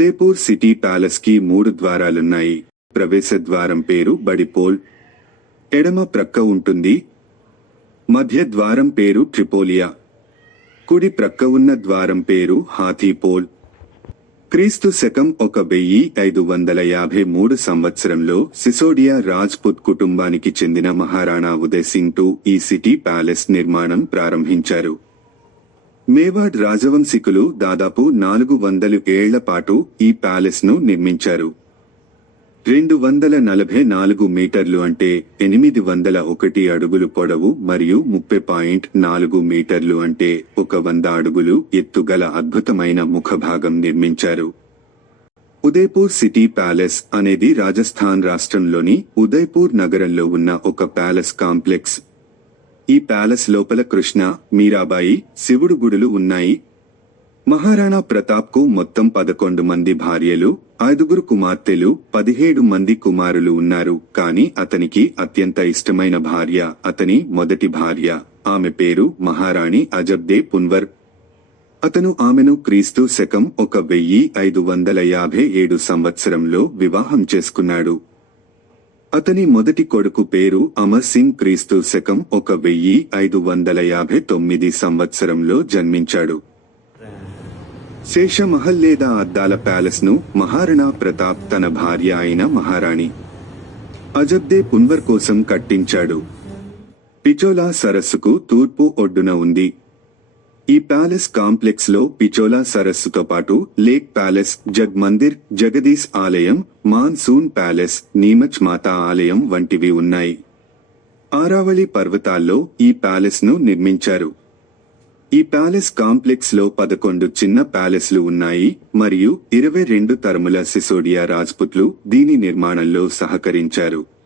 Udaipur city ప్యాలెస్కి మూడు ద్వారాలున్నాయి. ప్రవేశ ద్వారం పేరు బడిపోల్. ఎడమ ప్రక్క ఉంటుంది. మధ్య ద్వారం పేరు ట్రిపోలియా. కుడి ప్రక్క ఉన్న ద్వారం పేరు హాథీపోల్. క్రీస్తు శకం ఒక వెయ్యి ఐదు వందల యాభై మూడు సంవత్సరంలో సిసోడియా రాజ్పుత్ కుటుంబానికి చెందిన మహారాణా ఉదయ్ సింగ్ టూ ఈ సిటీ ప్యాలెస్ నిర్మాణం ప్రారంభించారు. మేవాడ్ రాజవంశికులు దాదాపు నాలుగు వందల ఏళ్ళ పాటు ఈ ప్యాలెస్ను నిర్మించారు. రెండు వందల నలభై నాలుగు మీటర్లు అంటే ఎనిమిది వందల ఒకటి అడుగులు పొడవు మరియు ముప్పై పాయింట్ నాలుగు మీటర్లు అంటే ఒక వంద అడుగులు ఎత్తుగల అద్భుతమైన ముఖభాగం నిర్మించారు. ఉదయ్పూర్ సిటీ ప్యాలెస్ అనేది రాజస్థాన్ రాష్ట్రంలోని ఉదయ్పూర్ నగరంలో ఉన్న ఒక ప్యాలెస్ కాంప్లెక్స్. ఈ ప్యాలెస్ లోపల కృష్ణ మీరాబాయి శివుడు గుడులు ఉన్నాయి. మహారాణా ప్రతాప్కు మొత్తం పదకొండు మంది భార్యలు ఐదుగురు కుమార్తెలు పదిహేడు మంది కుమారులు ఉన్నారు. కాని అతనికి అత్యంత ఇష్టమైన భార్య అతని మొదటి భార్య. ఆమె పేరు మహారాణి అజబ్దే పున్వర్. అతను ఆమెను క్రీస్తు శకం ఒక వెయ్యి ఐదు వందల యాభై ఏడు సంవత్సరంలో వివాహం చేసుకున్నాడు. అతని మొదటి కొడుకు పేరు అమర్ సింగ్ క్రీస్తు శకం ఒక వెయ్యి ఐదు వందల యాభై తొమ్మిది సంవత్సరంలో జన్మించాడు. శేషమహల్ లేదా అద్దాల ప్యాలెస్ను మహారాణా ప్రతాప్ తన భార్య అయిన మహారాణి అజబ్దే పున్వర్ కోసం కట్టించాడు. పిచోలా సరస్సుకు తూర్పు ఒడ్డున ఉంది. ఈ ప్యాలెస్ కాంప్లెక్స్లో పిచోలా సరస్సుతో పాటు లేక్ ప్యాలెస్ జగ్ మందిర్ జగదీశ్ ఆలయం మాన్సూన్ ప్యాలెస్ నీమచ్ మాతా ఆలయం వంటివి ఉన్నాయి. ఆరావళి పర్వతాల్లో ఈ ప్యాలెస్ను నిర్మించారు. ఈ ప్యాలెస్ కాంప్లెక్స్లో పదకొండు చిన్న ప్యాలెస్లు ఉన్నాయి మరియు ఇరవై రెండు తరముల సిసోడియా రాజ్పుట్లు దీని నిర్మాణంలో సహకరించారు.